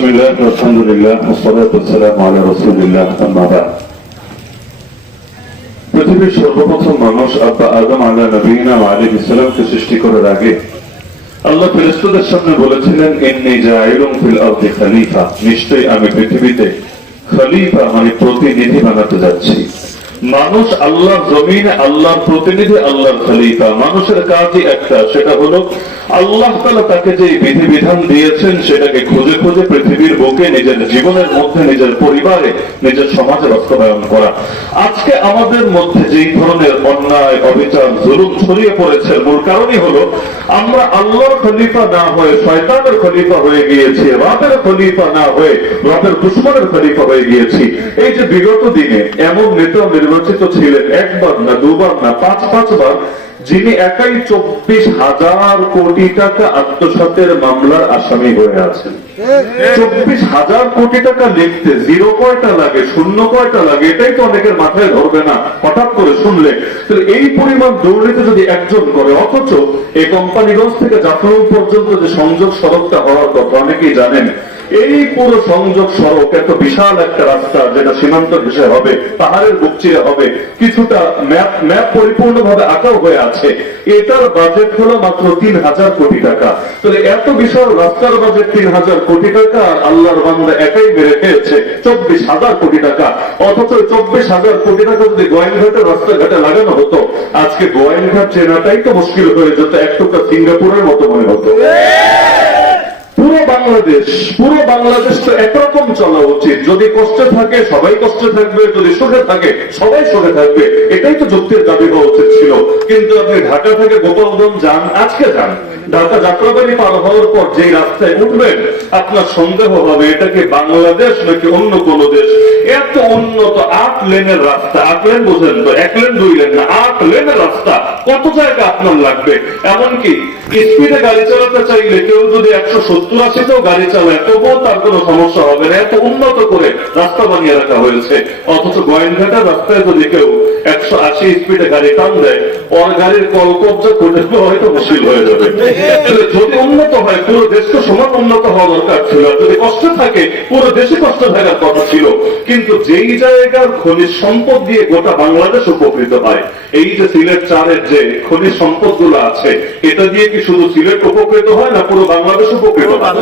بسم الله والحمد لله والصلاة والسلام على رسول الله أما بعد পৃথিবীর সর্বপ্রথম মানুষ আব্বা আদম আলা নবীনা আলাইহিস ইসলামকে সৃষ্টি করার আগে আল্লাহ ফেরেশতাদের সামনে বলেছিলেন ইন্নী জাইলুম ফিল আরদি খলিফা নিশ্চয়ই আমি পৃথিবীতে খলিফা মানে প্রতিনিধি বানাতে যাচ্ছি মানুষ আল্লাহ জমিনে, আল্লাহর প্রতিনিধি, আল্লাহর খলিফা। মানুষের কাজই একটা, সেটা হলো আল্লাহ তালা তাকে যে বিধিবিধান দিয়েছেন, সেটাকে খুঁজে খুঁজে পৃথিবীর বুকে, নিজের জীবনের মধ্যে, নিজের পরিবারে, নিজের সমাজে বাস্তবায়ন করা। আজকে আমাদের মধ্যে যেই ধরনের অন্যায়, অবিচার, জুলুম ছড়িয়ে পড়েছে, মূল কারণই হলো আমরা আল্লাহর খলিফা না হয়ে, শয়তানের খলিফা হয়ে গিয়েছি, রাবের খলিফা না হয়ে, রাবের দুশ্মনের খলিফা হয়ে গিয়েছি। এই যে বিগত দিনে এমন নেতা নির্বাচিত ছিলেন একবার না দুবার না পাঁচ পাঁচবার, যিনি একাই চব্বিশ হাজার কোটি টাকা আত্মসাতের মামলার আসামি হয়ে আছেন। চব্বিশ হাজার কোটি টাকা লিখতে জিরো কয়টা লাগে, শূন্য কয়টা লাগে, এটাই তো অনেকের মাথায় ধরবে না, হঠাৎ করে শুনলে। এই পরিমাণ দুর্নীতি যদি একজন করে, অথচ এই কোম্পানিগঞ্জ থেকে জাফরুল পর্যন্ত যে সংযোগ সড়কটা হওয়ার কথা অনেকেই জানেন। এই পুরো সংযোগ সড়ক এত বিশাল একটা রাস্তা যেটা সীমান্ত ঘেসে হবে, পাহাড়ের বুক হবে, কিছুটা ম্যাপ ম্যাপ পরিপূর্ণভাবে আঁকাও হয়ে আছে। এটার বাজেট হলো মাত্র তিন হাজার কোটি টাকা। তাহলে এত বিশাল রাস্তার বাজেট তিন হাজার কোটি টাকা আর আল্লাহর বান্দা একাই মেরে খেয়েছে চব্বিশ হাজার কোটি টাকা। অথচ চব্বিশ হাজার কোটি টাকা যদি গোয়াইনঘাটের রাস্তাঘাটে লাগানো হতো, আজকে গোয়াইনঘাট চেনাটাই তো মুশকিল হয়ে যেত, এক টুকরা সিঙ্গাপুরের মতো মনে হতো। বাংলাদেশ পুরো বাংলাদেশ তো একরকম চলা উচিত। যদি কষ্টে থাকে, সবাই কষ্টে থাকবে, যদি সুখে থাকে, সবাই সুখে থাকবে। এটাই তো যুক্তির দাবি হওয়া উচিত ছিল। কিন্তু আপনি ঢাকা থেকে গোপালগঞ্জ যান, আজকে যান। ঢাকা যাত্রাবাড়ি পার হওয়ার পর যে রাস্তায় উঠবেন, আপনার সন্দেহ হবে এটা কি বাংলাদেশ নাকি অন্য কোন দেশ? এত উন্নত আট লেনের রাস্তা, আট লেন বোঝেন তো, এক লেন, দুই লেন না, আট লেনের রাস্তা, কত জায়গা আপনার লাগবে? এমনকি স্পিডে গাড়ি চালাতে চাইলে কেউ যদি একশো সত্তর আশিতেও গাড়ি চালায়, তবুও তার কোনো সমস্যা হবে না। এত উন্নত করে রাস্তা বানিয়ে রাখা হয়েছে। অথচ গোয়েন্দাটার রাস্তায় যদি কেউ একশো আশি স্পিডে গাড়ি টান দেয়, ওর গাড়ির কল কবজা করতে হয়তো মুশকিল হয়ে যাবে। যদি উন্নত হয় পুরো দেশকে সমান উন্নত হওয়া দরকার ছিল। যদি কষ্ট থাকে পুরো দেশে কষ্ট থাকার কথা ছিল। কিন্তু যেই জায়গার খনিজ সম্পদ দিয়ে গোটা বাংলাদেশ উপকৃত হয় এই যে সিলেট চারের যে খনিজ সম্পদগুলো আছে এটা দিয়ে কি শুধু সিলেট উপকৃত হয় না পুরো বাংলাদেশ উপকৃত হয়।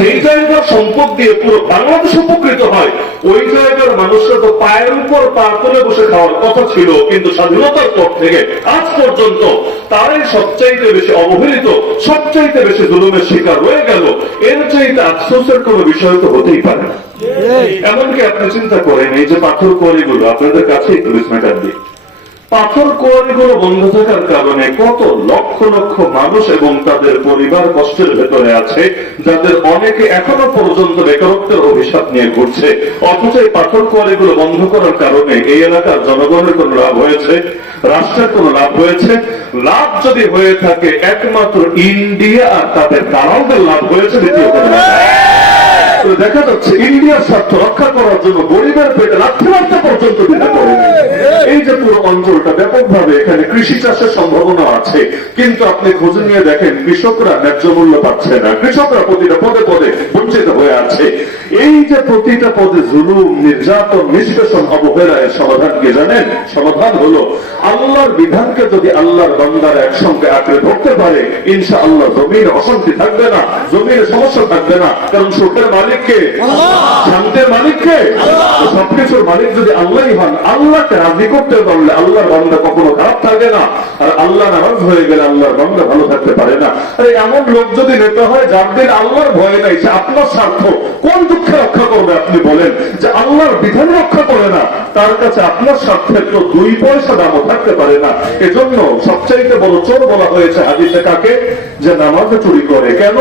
যেই জায়গার সম্পদ দিয়ে পুরো বাংলাদেশ উপকৃত হয় ওই জায়গার মানুষরা তো পায়ের উপর পা তুলে বসে খাওয়ার কথা ছিল। কিন্তু স্বাধীনতার পর থেকে আজ পর্যন্ত তারাই সবচাইতে বেশি অবহেলিত সবচাইতে বেশি দুলুমের শিকার হয়ে গেল। এর চাইতে আফসোসের কোনো বিষয় তো হতেই পারে। না এমনকি আপনি চিন্তা করেন এই যে পাথর কোয়ারিগুলো আপনাদের কাছেই পুলিশ ম্যাটার দিয়ে। পাথর কোয়ারিগুলো বন্ধ থাকার কারণে কত লক্ষ লক্ষ মানুষ এবং তাদের পরিবার কষ্টের ভেতরে আছে, যাদের অনেকে এখনও পর্যন্ত বেকারত্বের অভিশাপ নিয়ে ঘুরছে। অথচ এই পাথর কোয়ারিগুলো বন্ধ করার কারণে এই এলাকার জনগণের কোনো লাভ হয়েছে? রাষ্ট্রের কোনো লাভ হয়েছে? লাভ যদি হয়ে থাকে, একমাত্র ইন্ডিয়া আর তাদের দালালদের লাভ হয়েছে, দ্বিতীয় কোনো লাভ। তো দেখা যাচ্ছে ইন্ডিয়ার স্বার্থ রক্ষা করার জন্য গরিবের পেটে লাথি মারতে পর্যন্ত এই যে পুরো অঞ্চলটা ব্যাপকভাবে এখানে কৃষি চাষের সম্ভাবনা আছে কিন্তু আপনি খোঁজে নিয়ে দেখেন কৃষকরা ন্যায্য মূল্য পাচ্ছে না। কৃষকরা প্রতিটা পদে পদে বঞ্চিত হয়ে আছে। এই যে প্রতিটা পদে জুলুম নির্যাতন নিষ্পেষণ অবহেলায় সমাধান কি জানেন? সমাধান হলো আল্লাহর বিধানকে যদি আল্লাহর বান্দার একসঙ্গে আঁকড়ে ধরতে পারে ইনশা আল্লাহ জমিনে অশান্তি থাকবে না জমির সমস্যা থাকবে না কারণ সুখের মালিককে? শান্তির মালিককে? সবকিছুর মালিক যদি আল্লাহই হন আল্লাহকে রাজি করতে পারলে আল্লাহর বান্দা কখনো খারাপ থাকে না। আর আল্লাহ নারাজ হয়ে গেলে আল্লাহর বান্দা ভালো থাকতে পারে না। আরে এমন লোক যদি নেতা হয় যার দিন আল্লাহর ভয় নাই সে আপনার স্বার্থ কোন দুঃখে রক্ষা করবে আপনি বলেন? যে আল্লাহর বিধান রক্ষা করে না তার কাছে আপনার স্বার্থের তো দুই পয়সা দামও থাকতে পারে না। এজন্য সবচাইতে বড় চোর বলা হয়েছে হাদিসে কাকে? যে নামাজে চুরি করে। কেন?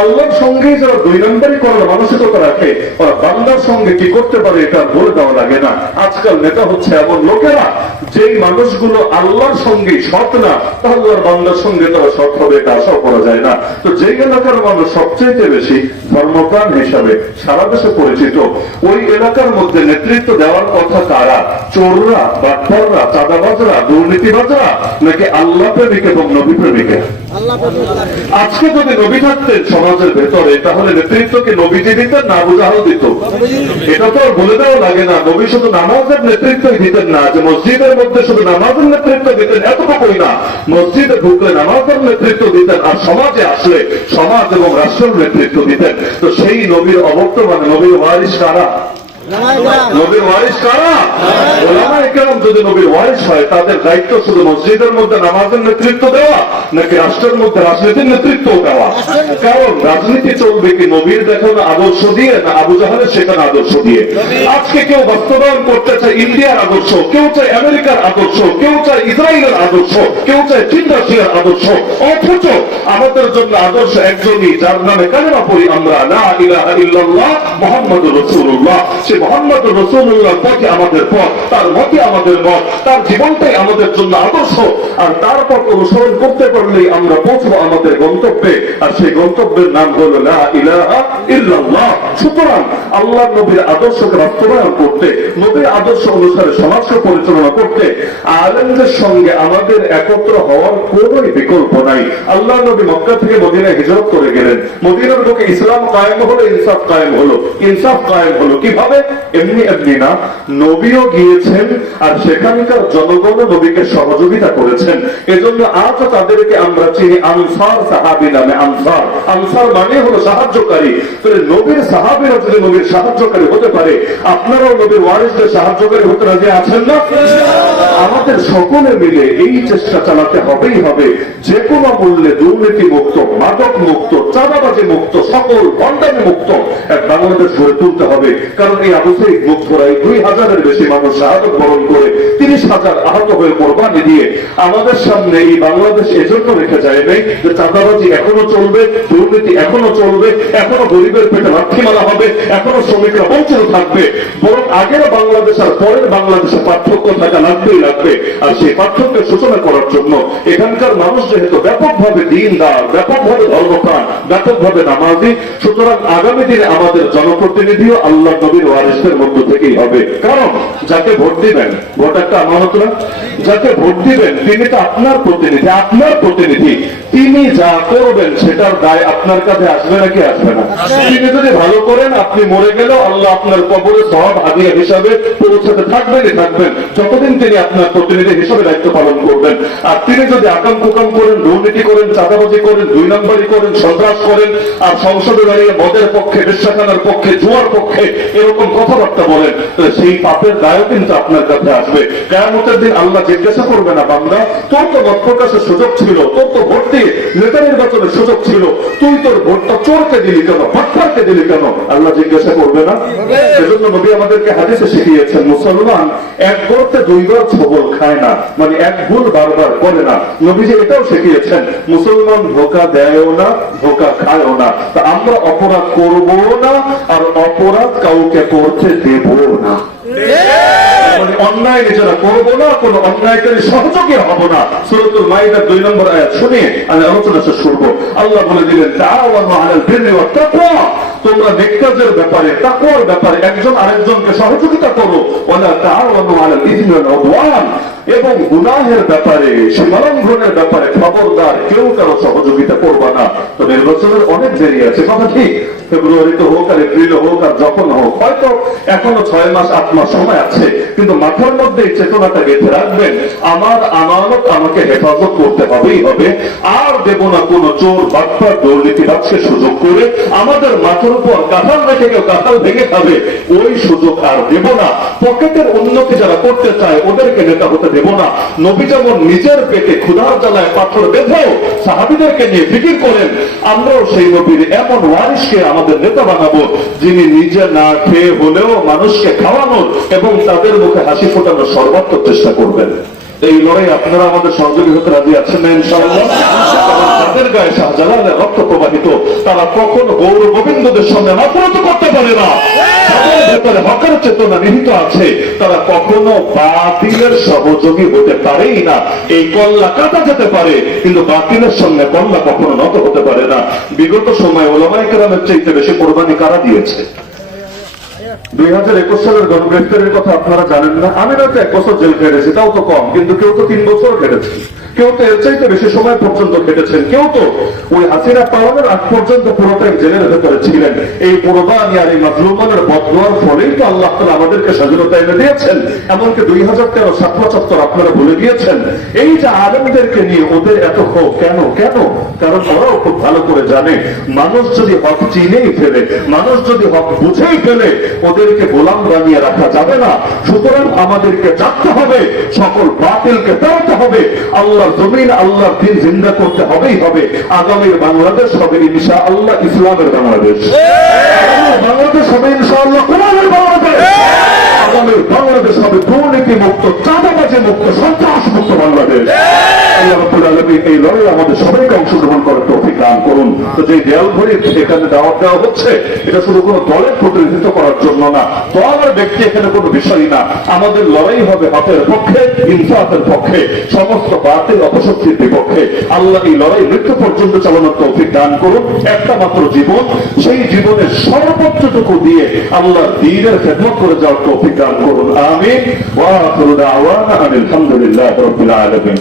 আল্লাহর সঙ্গে যারা দুই নম্বরই করার মানসিকতা রাখে, ওরা বান্দার সঙ্গে কি করতে পারে এটা বলে দেওয়া লাগে না। আজকাল নেতা হচ্ছে এমন লোকেরা, যেই মানুষগুলো আল্লাহর সঙ্গে সৎ না তা আল্লাহর বান্দার সঙ্গে তারা সৎ হবে, এটা আশাও করা যায় না। তো যেই এলাকার মানুষ সবচেয়ে বেশি ধর্মপ্রাণ হিসাবে সারা দেশে পরিচিত, ওই এলাকার মধ্যে নেতৃত্ব দেওয়ার কথা কারা? চোররা, বাটপাররা, চাঁদাবাজরা দুর্নীতিবাজরা নাকি আল্লাহ প্রেমিক এবং নবী প্রেমিকে? আজকে যদি নবী থাকতেন সমাজের ভেতরে তাহলে নেতৃত্বকে নবীজি দিতেন না জাহাল দিত? এটা তো বলে দেওয়া লাগে না। নবী শুধু নামাজের নেতৃত্বই দিতেন না যে মসজিদের মধ্যে শুধু নামাজের নেতৃত্ব দিতেন এতটুকুই না। মসজিদে ঢুকলে নামাজের নেতৃত্ব দিতেন আর সমাজে আসলে সমাজ এবং রাষ্ট্রের নেতৃত্ব দিতেন। তো সেই নবীর অবর্তমানে নবীর ওয়ারিস কারা? নবীর ওয়ারিস কারা? ওলামায়ে কেরাম যদি নবীর ওয়ারিস হয় তাদের দায়িত্ব শুধু মসজিদের মধ্যে নামাজের নেতৃত্ব দেওয়া নাকি রাষ্ট্রের মধ্যে রাজনীতির নেতৃত্ব দেওয়া? কারণ রাজনীতি চলবে কি নবীর দেখানো আদর্শ দিয়ে না আবু জাহালের শেখানো আদর্শ দিয়ে? আজকে কেউ বাস্তবায়ন করতে চায় ইন্ডিয়ার আদর্শ কেউ চায় আমেরিকার আদর্শ কেউ চায় ইসরায়েলের আদর্শ কেউ চায় চীন রাশিয়ার আদর্শ অথচ আমাদের জন্য আদর্শ একজনই যার নামে কালেমা পড়ি আমরা লা ইলাহা ইল্লাল্লাহ মুহাম্মাদুর রাসূলুল্লাহ। সে মোহাম্মদ রসুল্লাহর পথে আমাদের পথ, তার মতে আমাদের মত, তার জীবনটাই আমাদের জন্য আদর্শ। আর তার পথ অনুসরণ করতে পারলেই আমরা পৌঁছবো আমাদের গন্তব্যে। আর সেই গন্তব্যের নাম হলো সুতরাং আল্লাহ নবীর আদর্শকে বাস্তবায়ন করতে, নবীর আদর্শ অনুসারে সমাজকে পরিচালনা করতে, আলেমদের সঙ্গে আমাদের একত্র হওয়ার কোন বিকল্প নাই। আল্লাহ নবী মক্কা থেকে মদিনায় হিজরত করে গেলেন। মদিনার লোকে ইসলাম কায়েম হলো, ইনসাফ কায়েম হলো। ইনসাফ কায়েম হলো। কীভাবে? এমনি এমনি না, নবীও গিয়েছেন আর সেখানকার জনগণ নবীকে সহযোগিতা করেছেন। এজন্য আজ তাদেরকে আমরা চিনি আনসার সাহাবি নামে আনসার। আনসার মানে হলো সাহায্যকারী। তাহলে নবীর সাহাবিরা যদি নবীর সাহায্যকারী হতে পারে, আপনারাও নবীর ওয়ারিসদের সাহায্যকারী হতে রাজি আছেন না? আমাদের সকলে মিলে এই চেষ্টা চালাতে হবেই হবে। যে কোনো মূল্যে দুর্নীতি মুক্ত মাদক মুক্ত চাঁদাবাজি মুক্ত সকল ভণ্ডামি মুক্ত এক বাংলাদেশ গড়ে তুলতে হবে। কারণ এই আবু সাইদ মুক্তরাই দুই হাজারের বেশি মানুষ শাহাদত বরণ করে তিরিশ হাজার আহত হয়ে কোরবানি দিয়ে আমাদের সামনে এই বাংলাদেশ এজন্য রেখে যায় নাই যে চাঁদাবাজি এখনও চলবে, দুর্নীতি এখনও চলবে, এখনও গরিবের পেটে মারা হবে, এখনও শ্রমিকরা বঞ্চিত থাকবে। বরং আগের বাংলাদেশ আর পরের বাংলাদেশে পার্থক্য থাকা লাগবেই লাগবে। আর সেই পার্থক্যের সূচনা করার জন্য এখানকার মানুষ যেহেতু ব্যাপকভাবে দিনদার, ব্যাপকভাবে ধর্মপ্রাণ, ব্যাপকভাবে নামাজি, সুতরাং আগামী দিনে আমাদের জনপ্রতিনিধিও আল্লাহ নবীর ওয়ারিসের মধ্য থেকেই হবে। কারণ যাকে ভোট দিবেন ভোট একটা না যাকে ভোট দিবেন, তিনি তো আপনার প্রতিনিধি আপনার প্রতিনিধি। তিনি যা করবেন সেটার দায় আপনার কাছে আসবে নাকি আসবে না? তিনি যদি ভালো করেন আপনি মরে গেলেও আল্লাহ আপনার কবরে সব হাদিয়া হিসাবে পৌঁছাতে থাকবেনই থাকবেন। যতদিন তিনি আপনার প্রতিনিধি হিসাবে দায়িত্ব পালন করবেন। আর তিনি যদি আকাম কুকাম করেন দুর্নীতি করেন চাঁদাবাজি করেন দুই নম্বরই করেন সন্ত্রাস করেন আর সংসদে দাঁড়িয়ে মদের পক্ষে বিশ্বাখানার পক্ষে জুয়ার পক্ষে এরকম কথাবার্তা বলেন সেই পাপের দায়ও কিন্তু আপনার কাছে আসবে। কেয়ামতের দিন আল্লাহ জিজ্ঞাসা করবে না বান্দা তোর তো মত প্রকাশের সুযোগ ছিল তোর তো ভোট দিয়ে নেতা নির্বাচনের সুযোগ ছিল। তুই তোর ভোটটা চোরকে দিলি কেন? বাট্টারকে দিলি কেন? আল্লাহ জিজ্ঞাসা করবে না? সেজন্য নবী আমাদেরকে হাদিসে শিখিয়েছেন, মুসলমান এক করতে দুইবার ছবল খায় না মানে এক ভুল বারবার করে না। নবীজি এটাও শিখিয়েছেন, মুসলমান ধোকা দেয়ও না, ধোকা খায়ও না। তা আমরা অপরাধ করব না, আর অপরাধ কাউকে করতে দেব না। অন্যায় নিজেরা করব না, কোন অন্যায়কারী সহযোগী হব না। সুরতুল মাইদার দুই নম্বর আয়াত শুনে আমি আলোচনা শেষ করব। আল্লাহ বলে দিলেন তাআওয়ানু আলাল বিররি ওয়াত তাকওয়া। তোমরা নেককাজের ব্যাপারে, তাকওয়ার ব্যাপারে একজন আরেকজনকে সহযোগিতা করো। ওয়ালা তাআওয়ানু আলাল ইসমি ওয়াল উদওয়ান। এবং গুনাহের ব্যাপারে, সীমালঙ্ঘনের ব্যাপারে খবরদার কেউ কারও সহযোগিতা করবা না। তো নির্বাচনের অনেক দেরি আছে, কথা ঠিক? ফেব্রুয়ারিতে হোক আর এপ্রিলে হোক আর যখন হোক, হয়তো এখনও ছয় মাস, আট মাস সময় আছে। কিন্তু মাথার মধ্যে চেতনাটা গেঁথে রাখবেন, আমার আমানত আমাকে হেফাজত করতে হবেই হবে। আর দেব না কোনো চোর বাট্টা দুর্নীতিবাজকে সুযোগ করে আমাদের মাথার উপর কাঁঠাল রেখে কেউ কাঁঠাল ভেঙে খাবে, ওই সুযোগ আর দেব না। পকেটের উন্নতি যারা করতে চায়, ওদেরকে নেতা হতে দেব না নবী যেমন নিজের পেটে ক্ষুধার জ্বালায় পাথর বেঁধেও সাহাবিদেরকে নিয়ে ফিকির করেন, আমরাও সেই নবীর এমন ওয়ারিসকে আমাদের নেতা বানাবো, যিনি নিজে না খেয়ে হলেও মানুষকে খাওয়ানোর এবং তাদের মুখে হাসি ফোটানোর সর্বাত্মক চেষ্টা করবেন। এই লড়াই আপনারা আমাদের সহযোগী হতে রাজি আছেন কারণ গায়ে শাহজালালের রক্ত প্রবাহিত, তারা কখনো গৌর গোবিন্দদের সামনে মাথা করতে পারে না। তাদের ভেতরে হকের চেতনা নিহিত আছে। তারা কখনো বাতিলের সহযোগী হতে পারেই না। এই কল্লা কাটা যেতে পারে, কিন্তু বাতিলের সঙ্গে কল্লা কখনো নত হতে পারে না। বিগত সময় ওলামাই কেরামের চাইতে বেশি কোরবানি কারা দিয়েছে? দুই হাজার একুশ সালের গণগ্রেফতারের কথা আপনারা জানেন না। আমি এক বছর জেল খেটেছি তাও তো কম, কিন্তু কেউ তো তিন বছর খেটেছে। কেউ তো এর চাইতে বেশি সময় পর্যন্ত খেটেছেন কেউ তো ওই হাসিনা পালনের আগ পর্যন্ত পুরোটাই জেলের ভেতরে ছিলেন। এই কোরবানি আর এই মাজলুমানের বদলার ফলেই তো আল্লাহ তালা আমাদেরকে স্বাধীনতা এনে দিয়েছেন। এমনকি দুই হাজার তেরো সাত পঁচাত্তর আপনারা ভুলে গিয়েছেন। এই যে আলমদেরকে নিয়ে ওদের এত ক্ষোভ, কেন কেন? কারণ ওরাও খুব ভালো করে জানে, মানুষ যদি হক চিনেই ফেলে, মানুষ যদি হক বুঝেই ফেলে, ওদেরকে গোলাম বানিয়ে রাখা যাবে না। সুতরাং আমাদেরকে জানতে হবে, সকল বাতিলকে পেরোতে হবে। আল্লাহর জমিন আল্লাহর দিন জিন্দা করতে হবেই হবে। আগামীর বাংলাদেশ হবে ইনশা আল্লাহ ইসলামের বাংলাদেশ। বাংলাদেশ হবে ইনশা আল্লাহ বাংলাদেশ। বাংলাদেশ হবে দুর্নীতি মুক্ত চাঁদাবাজি মুক্ত সন্ত্রাস মুক্ত বাংলাদেশ আল্লাহ আমাদের সবাইকে অংশগ্রহণ করুন। যে ঘড়ি দেওয়া হচ্ছে, এটা শুধু দলের করার জন্য না, দল ব্যক্তি এখানে কোনো বিষয় না। আমাদের লড়াই হবে হকের পক্ষে, ইনসাফের পক্ষে, সমস্ত বাতিল অপশক্তির বিপক্ষে। আল্লাহ এই লড়াই মৃত্যু পর্যন্ত চালানোর তৌফিক দান করুন। একটা মাত্র জীবন, সেই জীবনের সর্বোচ্চটুকু দিয়ে আল্লাহ দিনের খেদমত করে যাওয়ার তৌফিক দান করুন। আমি ওয়া আখিরু দাওয়ানা আনিল হামদুলিল্লাহি রাব্বিল আলামিন।